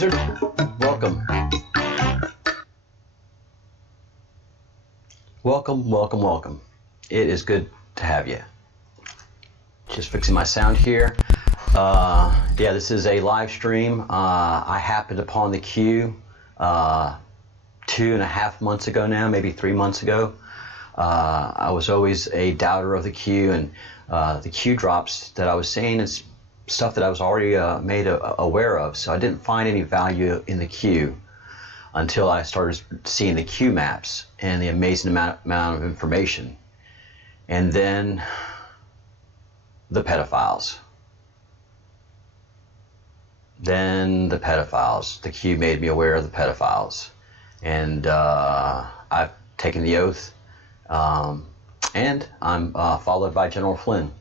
Wizard. Welcome. Welcome, welcome, welcome. It is good to have you. Just fixing my sound here. Yeah, this is a live stream. I happened upon the Q 2.5 months ago now, maybe 3 months ago. I was always a doubter of the Q, and the Q drops that I was seeing is stuff that I was already made aware of, so I didn't find any value in the Q until I started seeing the Q maps and the amazing amount of information. And then the pedophiles. Then the pedophiles. The Q made me aware of the pedophiles. And I've taken the oath, and I'm followed by General Flynn.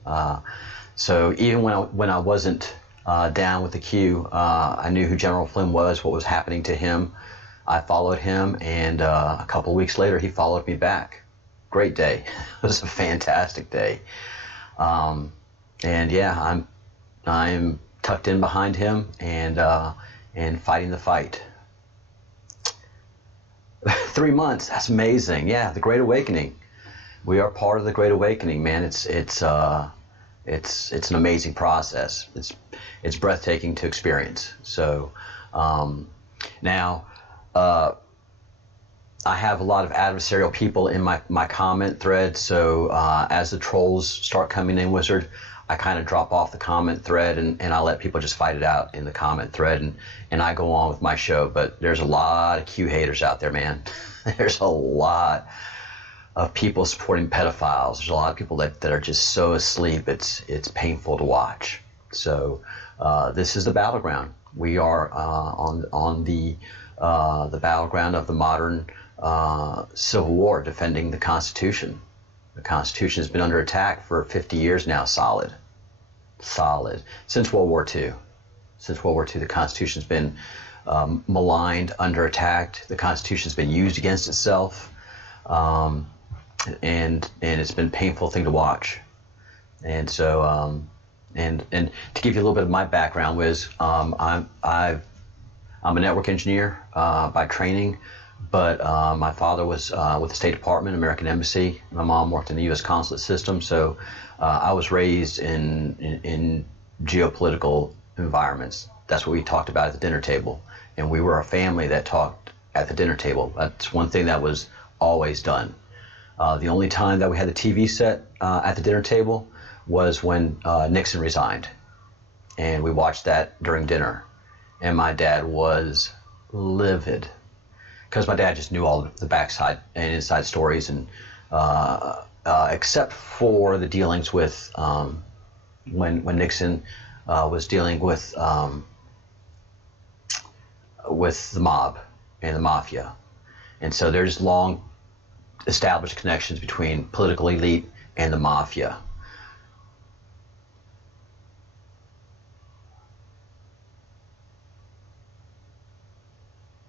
So even when I wasn't down with the Q, I knew who General Flynn was, what was happening to him. I followed him, and a couple of weeks later, he followed me back. Great day. It was a fantastic day. And yeah, I'm tucked in behind him and fighting the fight. 3 months. That's amazing. Yeah, the Great Awakening. We are part of the Great Awakening, man. It's an amazing process. It's breathtaking to experience. So now I have a lot of adversarial people in my comment thread. So as the trolls start coming in, Wizard, I kind of drop off the comment thread and I let people just fight it out in the comment thread, and I go on with my show. But there's a lot of Q haters out there, man. There's a lot of people supporting pedophiles. There's a lot of people that are just so asleep, it's painful to watch. So this is the battleground. We are on the battleground of the modern Civil War, defending the Constitution. The Constitution has been under attack for 50 years now, solid. Since World War II. Since World War II, the Constitution's been maligned, under attack. The Constitution's been used against itself. And it's been a painful thing to watch. And so, and to give you a little bit of my background, Wiz, I'm a network engineer by training, but my father was with the State Department, American Embassy. My mom worked in the U.S. consulate system, so I was raised in geopolitical environments. That's what we talked about at the dinner table, and we were a family that talked at the dinner table. That's one thing that was always done. The only time that we had the TV set at the dinner table was when Nixon resigned, and we watched that during dinner. And my dad was livid, because my dad just knew all the backside and inside stories, and except for the dealings with when Nixon was dealing with the mob and the mafia, and so there's long established connections between political elite and the mafia.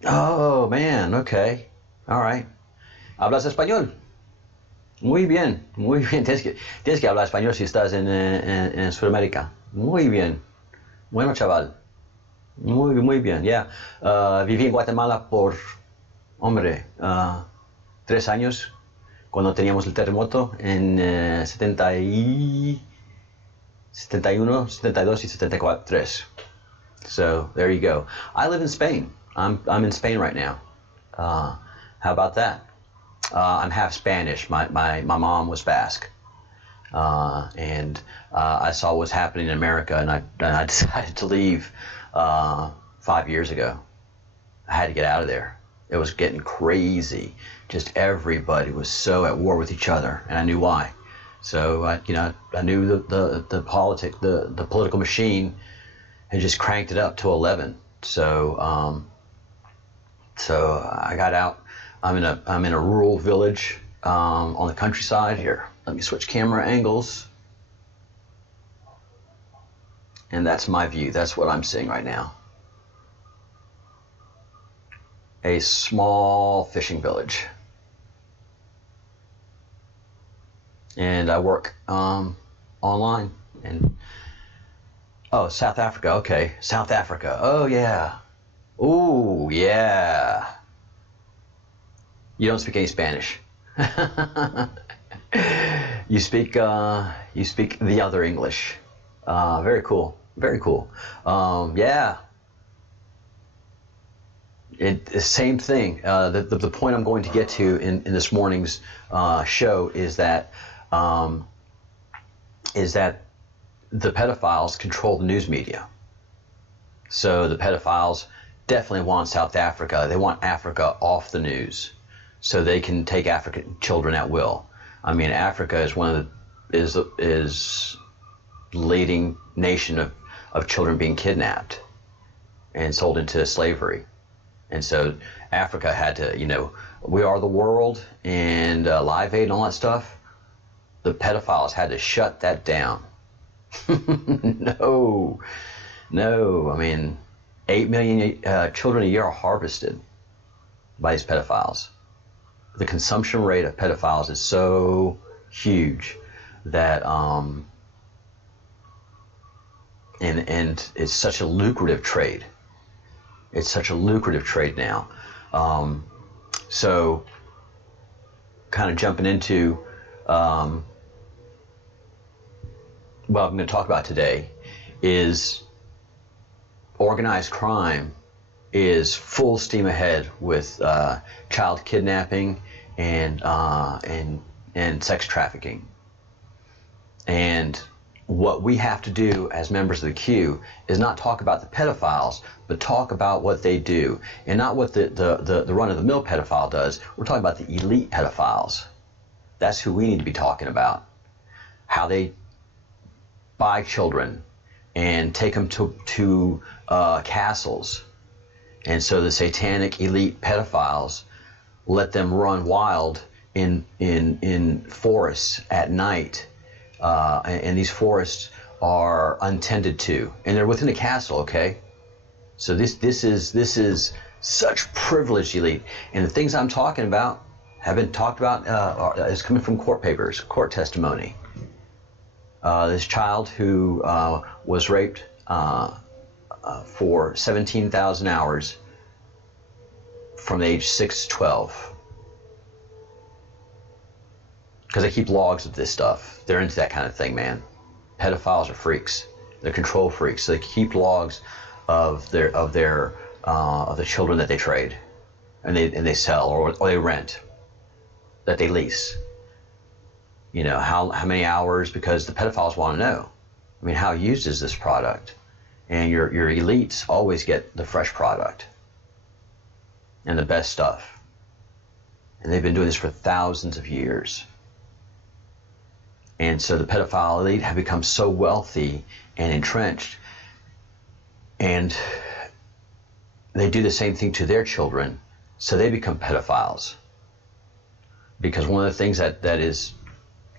Oh man, okay, all right. ¿Hablas español? Muy bien, muy bien. Tienes que hablar español si estás en Sudamérica. Muy bien. Bueno, chaval. Muy bien, yeah. Viví en Guatemala por, 3 años, cuando teníamos el terremoto en 71, 72 y 73. So there you go. I live in Spain. I'm in Spain right now. How about that? I'm half Spanish. My mom was Basque, and I saw what was happening in America, and I decided to leave 5 years ago. I had to get out of there. It was getting crazy. Just everybody was so at war with each other, and I knew why. So I knew the political machine had just cranked it up to 11. So I got out. I'm in a rural village on the countryside here. Let me switch camera angles. And that's my view. That's what I'm seeing right now. A small fishing village. And I work online. And oh, South Africa. Okay, South Africa. Oh yeah. Ooh, yeah. You don't speak any Spanish. You speak the other English. Very cool. Very cool. Yeah. The same thing. The point I'm going to get to in this morning's show is that the pedophiles control the news media. So the pedophiles definitely want South Africa. They want Africa off the news, so they can take African children at will. I mean, Africa is is the leading nation of children being kidnapped and sold into slavery. And so Africa had to, We Are the World and Live Aid and all that stuff. The pedophiles had to shut that down. No. I mean, 8 million children a year are harvested by these pedophiles. The consumption rate of pedophiles is so huge that, and it's such a lucrative trade. It's such a lucrative trade now. So, kind of jumping into what I'm going to talk about today is organized crime is full steam ahead with child kidnapping and sex trafficking. And what we have to do as members of the Q is not talk about the pedophiles, but talk about what they do, and not what the run-of-the-mill pedophile does. We're talking about the elite pedophiles. That's who we need to be talking about. How they buy children and take them to castles. And so the satanic elite pedophiles let them run wild in forests at night. And these forests are untended to, and they're within a castle. Okay, so this is such privileged elite, and the things I'm talking about have been talked about is coming from court papers, court testimony. This child who was raped for 17,000 hours from age 6 to 12. Because they keep logs of this stuff. They're into that kind of thing, man. Pedophiles are freaks. They're control freaks. So they keep logs of the children that they trade, and they sell or they rent, that they lease. How many hours? Because the pedophiles want to know. I mean, how used is this product? And your elites always get the fresh product and the best stuff. And they've been doing this for thousands of years. And so the pedophile elite have become so wealthy and entrenched, and they do the same thing to their children, so they become pedophiles. Because one of the things that is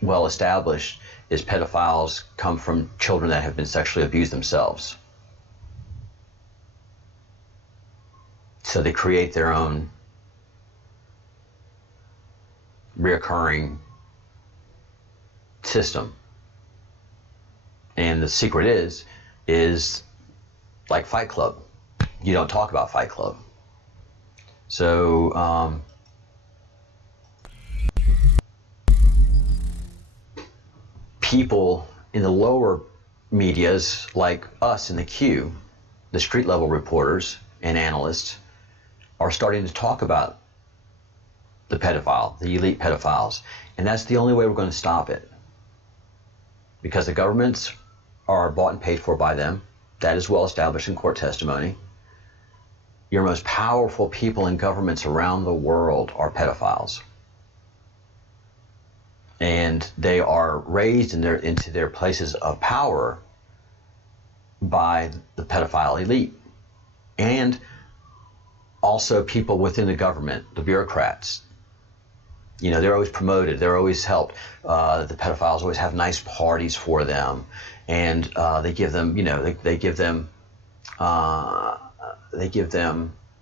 well established is pedophiles come from children that have been sexually abused themselves. So they create their own reoccurring system. And the secret is like Fight Club. You don't talk about Fight Club. So people in the lower medias, like us in the Q, the street level reporters and analysts, are starting to talk about the pedophile, the elite pedophiles. And that's the only way we're going to stop it. Because the governments are bought and paid for by them. That is well established in court testimony. Your most powerful people in governments around the world are pedophiles. And they are raised into their places of power by the pedophile elite. And also people within the government, the bureaucrats. They're always promoted. They're always helped. The pedophiles always have nice parties for them, and they give them, they give them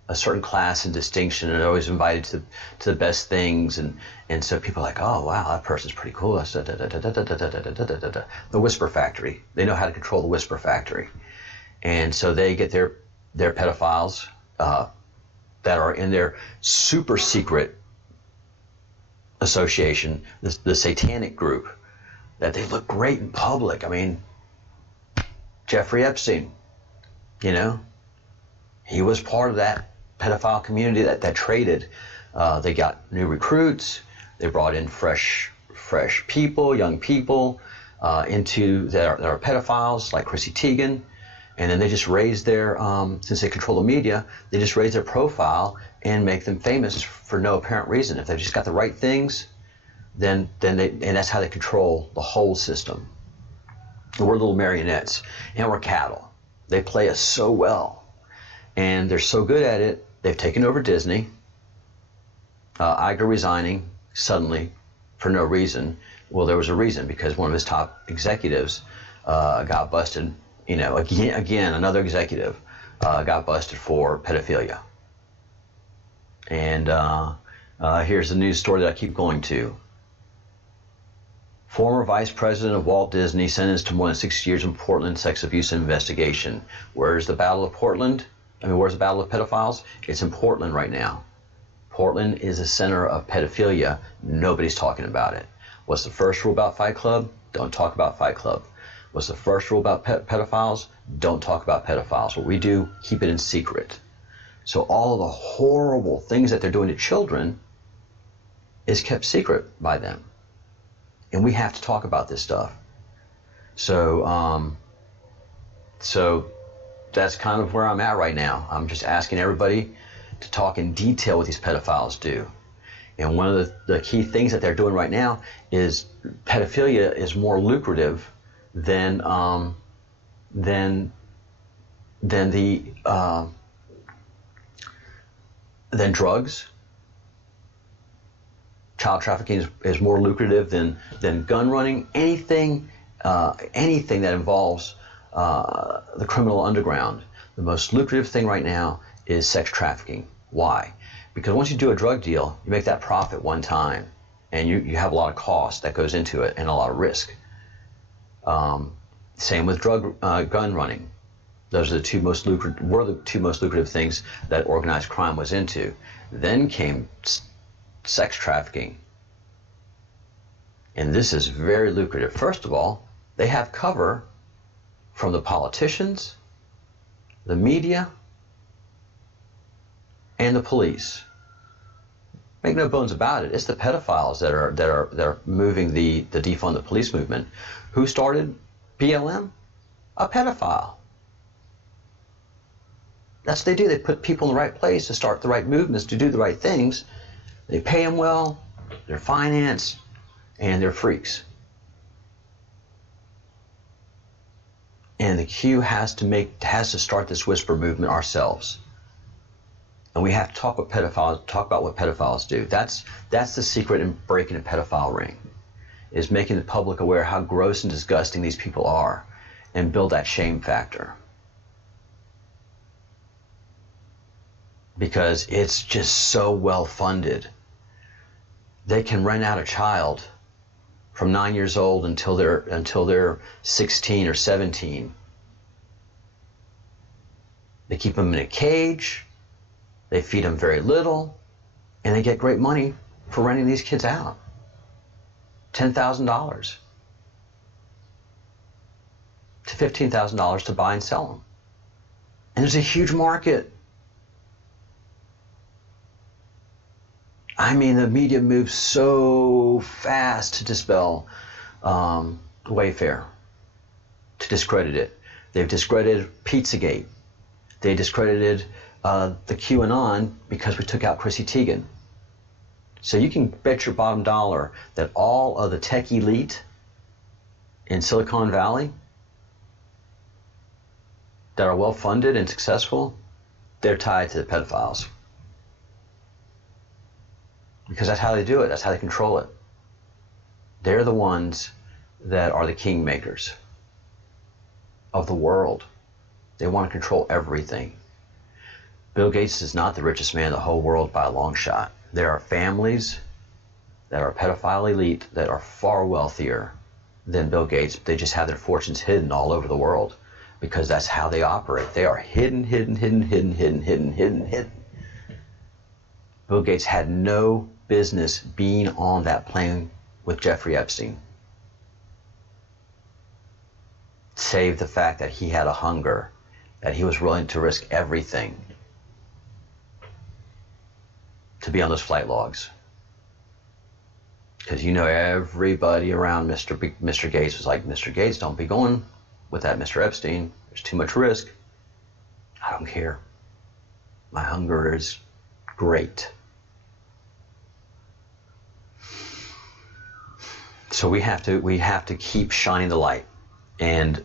a certain class and distinction, and they're always invited to the best things, and so people are like, oh wow, that person's pretty cool. The whisper factory. They know how to control the whisper factory, and so they get their pedophiles that are in their super secret association, the satanic group, that they look great in public. I mean, Jeffrey Epstein, you know, he was part of that pedophile community that traded. They got new recruits. They brought in fresh people, young people into that are pedophiles, like Chrissy Teigen. And then they just raise their, since they control the media, they just raise their profile and make them famous for no apparent reason. If they've just got the right things, then and that's how they control the whole system. And we're little marionettes, and we're cattle. They play us so well, and they're so good at it. They've taken over Disney. Iger resigning suddenly for no reason. Well, there was a reason, because one of his top executives got busted. You know, again, another executive got busted for pedophilia. And here's the news story that I keep going to. Former vice president of Walt Disney sentenced to more than 6 years in Portland sex abuse investigation. Where's the Battle of Portland? Where's the Battle of Pedophiles? It's in Portland right now. Portland is a center of pedophilia. Nobody's talking about it. What's the first rule about Fight Club? Don't talk about Fight Club. What's the first rule about pedophiles? Don't talk about pedophiles. What we do, keep it in secret. So all of the horrible things that they're doing to children is kept secret by them. And we have to talk about this stuff. So that's kind of where I'm at right now. I'm just asking everybody to talk in detail what these pedophiles do. And one of the key things that they're doing right now is pedophilia is more lucrative than drugs. Child trafficking is more lucrative than gun running. Anything that involves the criminal underground. The most lucrative thing right now is sex trafficking. Why? Because once you do a drug deal, you make that profit one time, and you have a lot of cost that goes into it and a lot of risk. Same with gun running. Those are the two most lucrative things that organized crime was into. Then came sex trafficking. And this is very lucrative. First of all, they have cover from the politicians, the media, and the police. Make no bones about it. It's the pedophiles that are moving the defund the police movement. Who started BLM? A pedophile. That's what they do. They put people in the right place to start the right movements, to do the right things. They pay them well, they're financed, and they're freaks. And the Q has to start this whisper movement ourselves. And we have to talk about what pedophiles do. That's the secret in breaking a pedophile ring, is making the public aware how gross and disgusting these people are, and build that shame factor. Because it's just so well funded. They can rent out a child from 9 years old until they're 16 or 17. They keep them in a cage. They feed them very little, and they get great money for renting these kids out. $10,000 to $15,000 to buy and sell them. And there's a huge market. I mean, the media moves so fast to dispel Wayfair, to discredit it. They've discredited Pizzagate. They discredited the QAnon because we took out Chrissy Teigen. So you can bet your bottom dollar that all of the tech elite in Silicon Valley that are well funded and successful, they're tied to the pedophiles. Because that's how they do it. That's how they control it. They're the ones that are the kingmakers of the world. They want to control everything. Bill Gates is not the richest man in the whole world by a long shot. There are families that are pedophile elite that are far wealthier than Bill Gates. They just have their fortunes hidden all over the world. because that's how they operate. They are hidden. Bill Gates had no business being on that plane with Jeffrey Epstein. Save the fact that he had a hunger, that he was willing to risk everything to be on those flight logs. Because everybody around Mr. Gates was like, Mr. Gates, don't be going with that Mr. Epstein. There's too much risk. I don't care. My hunger is great. So we have to keep shining the light. And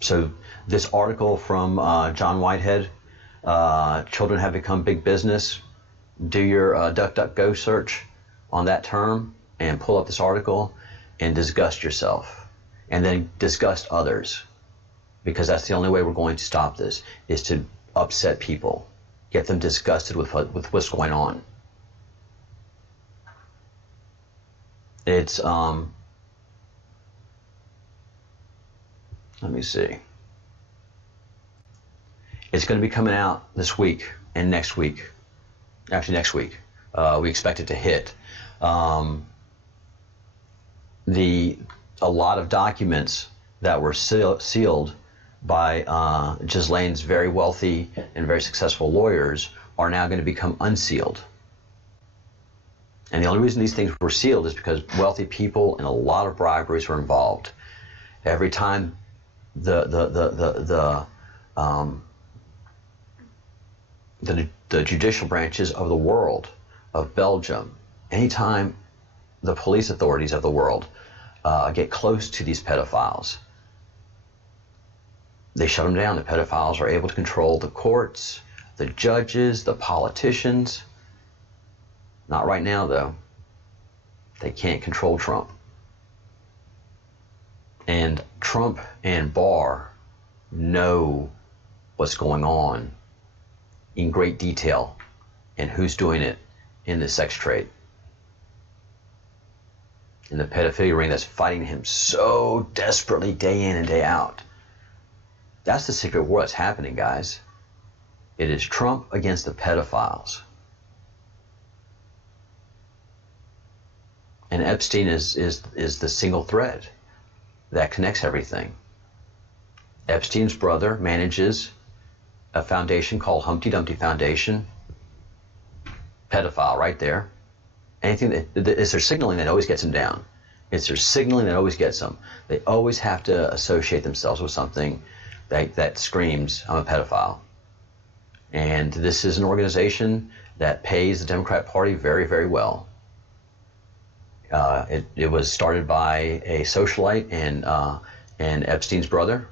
so this article from John Whitehead, children have become big business. Do your DuckDuckGo search on that term and pull up this article and disgust yourself, and then disgust others, because that's the only way we're going to stop this, is to upset people, get them disgusted with what's going on. It's let me see. It's going to be coming out this week and next week. Actually, next week. We expect it to hit. A lot of documents that were sealed by Ghislaine's very wealthy and very successful lawyers are now going to become unsealed. And the only reason these things were sealed is because wealthy people and a lot of briberies were involved. Every time the judicial branches of the world, of Belgium, anytime the police authorities of the world get close to these pedophiles, they shut them down. The pedophiles are able to control the courts, the judges, the politicians. Not right now, though. They can't control Trump. And Trump and Barr know what's going on in great detail and who's doing it in the sex trade, in the pedophilia ring that's fighting him so desperately day in and day out. That's the secret war that's happening, guys. It is Trump against the pedophiles. And Epstein is the single thread that connects everything. Epstein's brother manages a foundation called Humpty Dumpty Foundation. Pedophile right there. Anything it's their signaling that always gets them down. It's their signaling that always gets them. They always have to associate themselves with something that screams, I'm a pedophile. And this is an organization that pays the Democrat Party very, very well. It was started by a socialite and Epstein's brother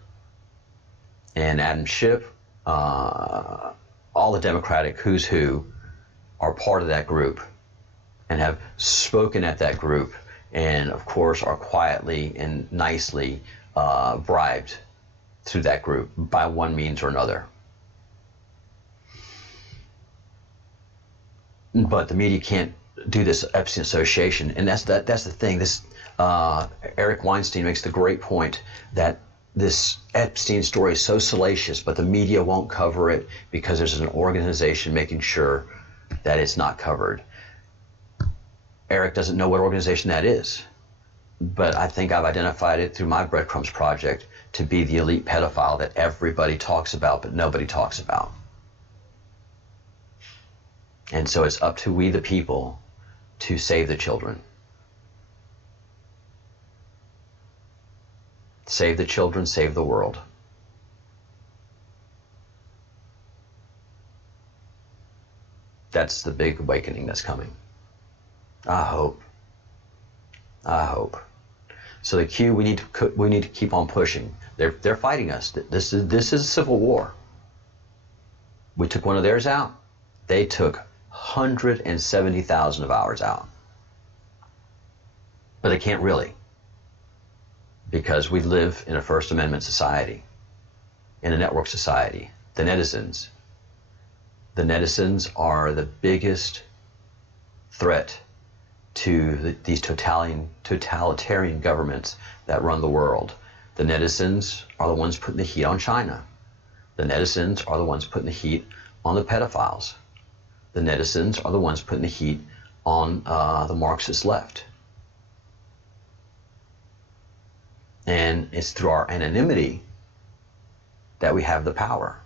and Adam Schiff. All the Democratic who's who are part of that group and have spoken at that group, and of course are quietly and nicely bribed through that group by one means or another. But the media can't do this Epstein association, and that's the thing. This Eric Weinstein makes the great point that this Epstein story is so salacious, but the media won't cover it because there's an organization making sure that it's not covered. Eric doesn't know what organization that is, but I think I've identified it through my Breadcrumbs project to be the elite pedophile that everybody talks about but nobody talks about. And so it's up to we the people to save the children. Save the children, save the world. That's the big awakening that's coming. I hope. So the Q, we need to keep on pushing. They're fighting us. This is a civil war. We took one of theirs out. They took 170,000 of ours out. But they can't really, because we live in a First Amendment society, in a network society. The netizens are the biggest threat to these totalitarian governments that run the world. The netizens are the ones putting the heat on China. The netizens are the ones putting the heat on the pedophiles. The netizens are the ones putting the heat on the Marxist left. And it's through our anonymity that we have the power.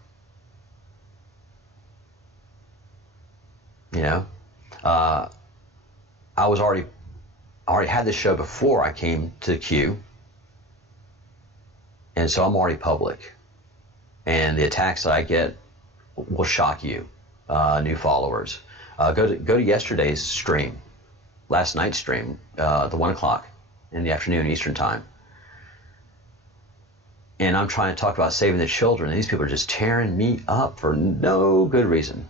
You know, I already had this show before I came to Q, and so I'm already public. And the attacks that I get will shock you, new followers. Go to yesterday's stream, last night's stream, the 1 o'clock in the afternoon Eastern time. And I'm trying to talk about saving the children, and these people are just tearing me up for no good reason.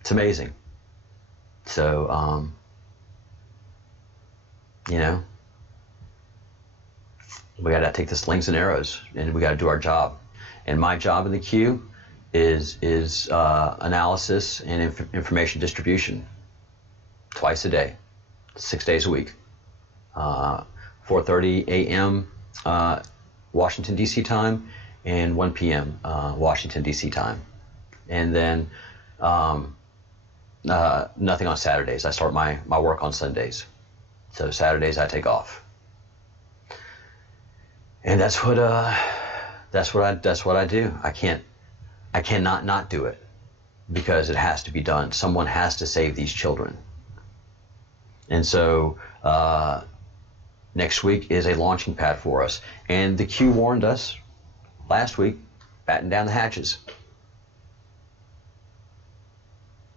It's amazing. So, you know, we got to take the slings and arrows, and we got to do our job. And my job in the queue is analysis and information distribution, twice a day, 6 days a week, 4:30 a.m. Washington D.C. time, and 1 p.m. Washington D.C. time, and then nothing on Saturdays. I start my work on Sundays, so Saturdays I take off. And that's what I do. I cannot not do it, because it has to be done. Someone has to save these children. And so next week is a launching pad for us. And the Q warned us last week, batten down the hatches.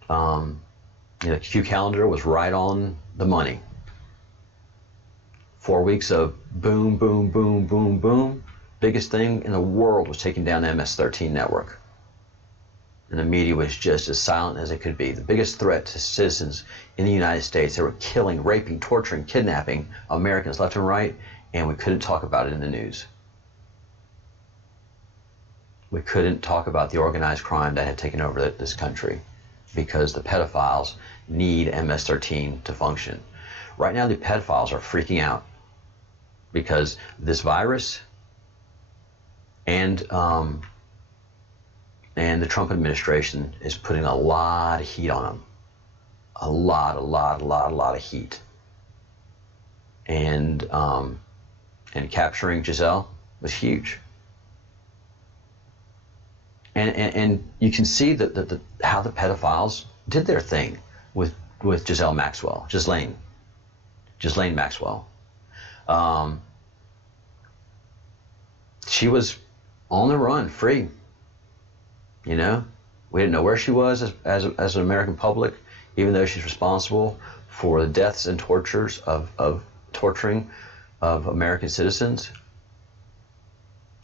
The Q calendar was right on the money. 4 weeks of boom, boom, boom, boom, boom. Biggest thing in the world was taking down the MS-13 network. And the media was just as silent as it could be. The biggest threat to citizens in the United States. They were killing, raping, torturing, kidnapping Americans left and right, and we couldn't talk about it in the news. We couldn't talk about the organized crime that had taken over this country, because the pedophiles need MS-13 to function. Right now, the pedophiles are freaking out because this virus and the Trump administration is putting a lot of heat on them. A lot of heat. And capturing Giselle was huge. And you can see that how the pedophiles did their thing with Ghislaine Maxwell. She was on the run, free. You know, we didn't know where she was as an American public, even though she's responsible for the deaths and tortures of torturing of American citizens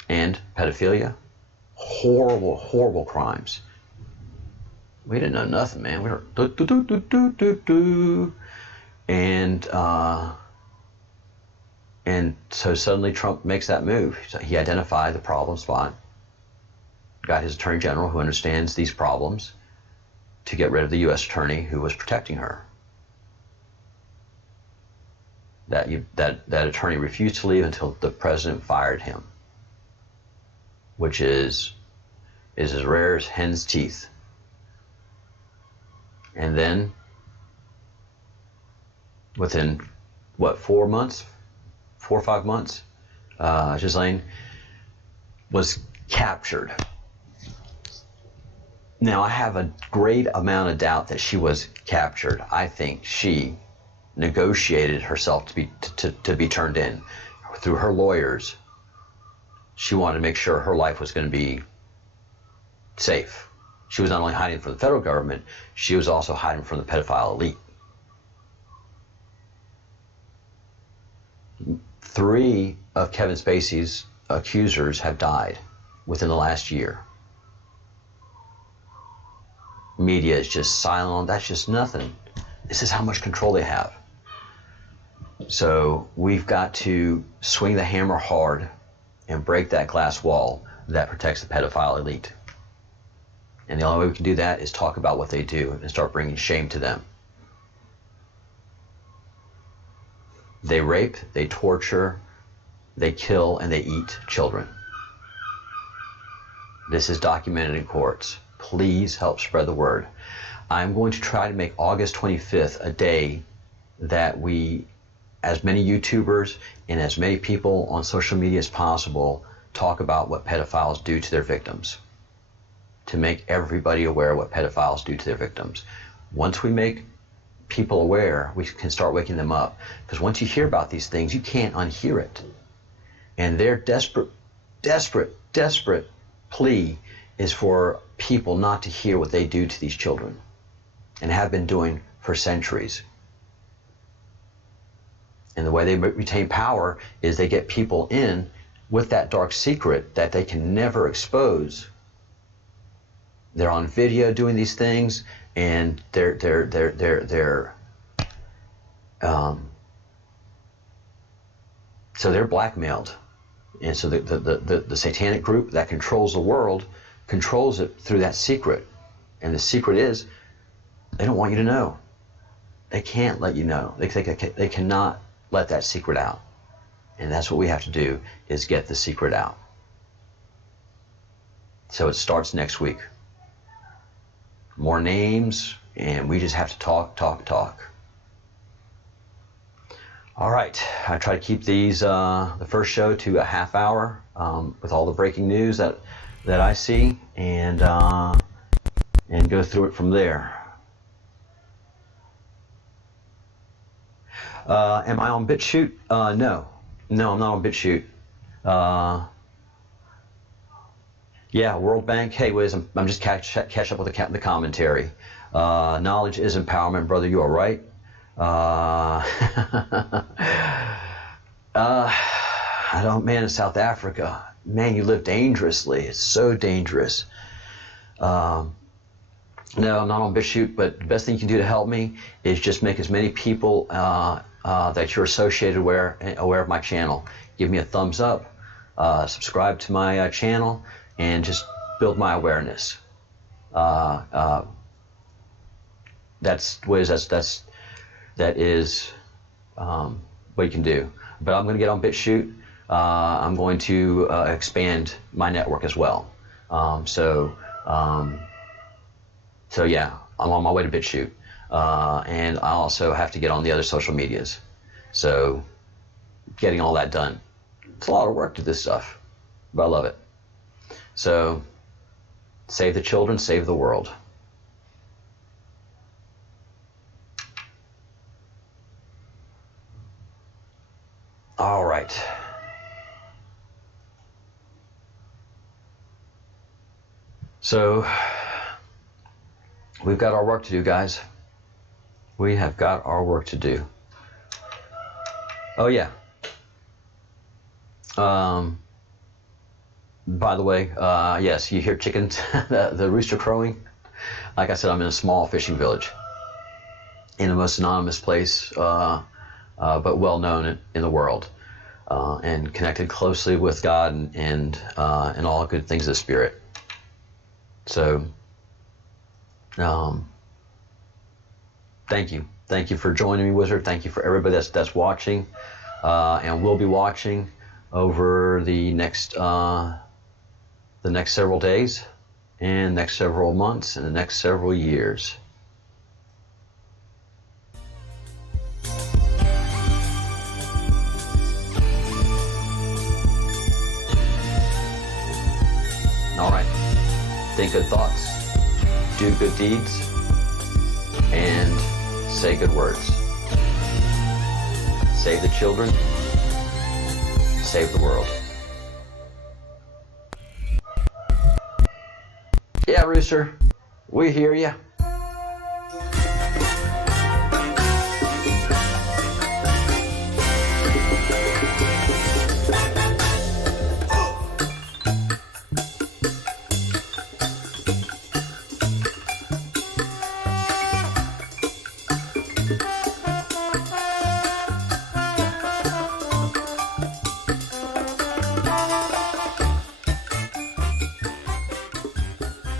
and pedophilia. Horrible crimes. We didn't know nothing, man. We were and so suddenly Trump makes that move. He identified the problem spot, got his attorney general who understands these problems to get rid of the U.S. attorney who was protecting her. That attorney refused to leave until the president fired him, which is as rare as hen's teeth. And then within 4 or 5 months, Ghislaine was captured. Now, I have a great amount of doubt that she was captured. I think she negotiated herself to be turned in through her lawyers. She wanted to make sure her life was going to be safe. She was not only hiding from the federal government, she was also hiding from the pedophile elite. 3 of Kevin Spacey's accusers have died within the last year. Media is just silent. That's just nothing. This is how much control they have. So we've got to swing the hammer hard and break that glass wall that protects the pedophile elite. And the only way we can do that is talk about what they do and start bringing shame to them. They rape, they torture, they kill and they eat children. This is documented in courts. Please help spread the word. I'm going to try to make August 25th a day that we, as many YouTubers and as many people on social media as possible, talk about what pedophiles do to their victims, to make everybody aware of what pedophiles do to their victims. Once we make people aware, we can start waking them up. Because once you hear about these things, you can't unhear it. And their desperate plea is for people not to hear what they do to these children, and have been doing for centuries. And the way they retain power is they get people in with that dark secret that they can never expose. They're on video doing these things, and so they're blackmailed. And so the satanic group that controls the world controls it through that secret. And the secret is, they don't want you to know. They can't let you know. They cannot let that secret out. And that's what we have to do, is get the secret out. So it starts next week. More names, and we just have to talk. All right, I try to keep these, the first show to a half hour, with all the breaking news that I see, and go through it from there. Am I on BitChute? No, I'm not on BitChute. Yeah, World Bank. Hey, Wiz, I'm just catch up with the commentary. Knowledge is empowerment, brother. You are right. I don't, man, in South Africa, man, you live dangerously. It's so dangerous. No, I'm not on BitChute, but the best thing you can do to help me is just make as many people that you're associated aware of my channel. Give me a thumbs up, subscribe to my channel, and just build my awareness. That is what you can do. But I'm going to get on BitChute. I'm going to expand my network as well. So yeah, I'm on my way to BitChute. And I also have to get on the other social medias. So getting all that done. It's a lot of work to this stuff, but I love it. So save the children, save the world. All right. So we've got our work to do, guys. We have got our work to do. Oh yeah. By the way, yes, you hear chickens, the rooster crowing. Like I said, I'm in a small fishing village, in the most anonymous place, but well known in the world, and connected closely with God and all good things of the Spirit. So, thank you for joining me, Wizard. Thank you for everybody that's watching, and will be watching over the next several days, and next several months, and the next several years. All right. Think good thoughts, do good deeds, and say good words. Save the children, save the world. Yeah, Rooster, we hear ya.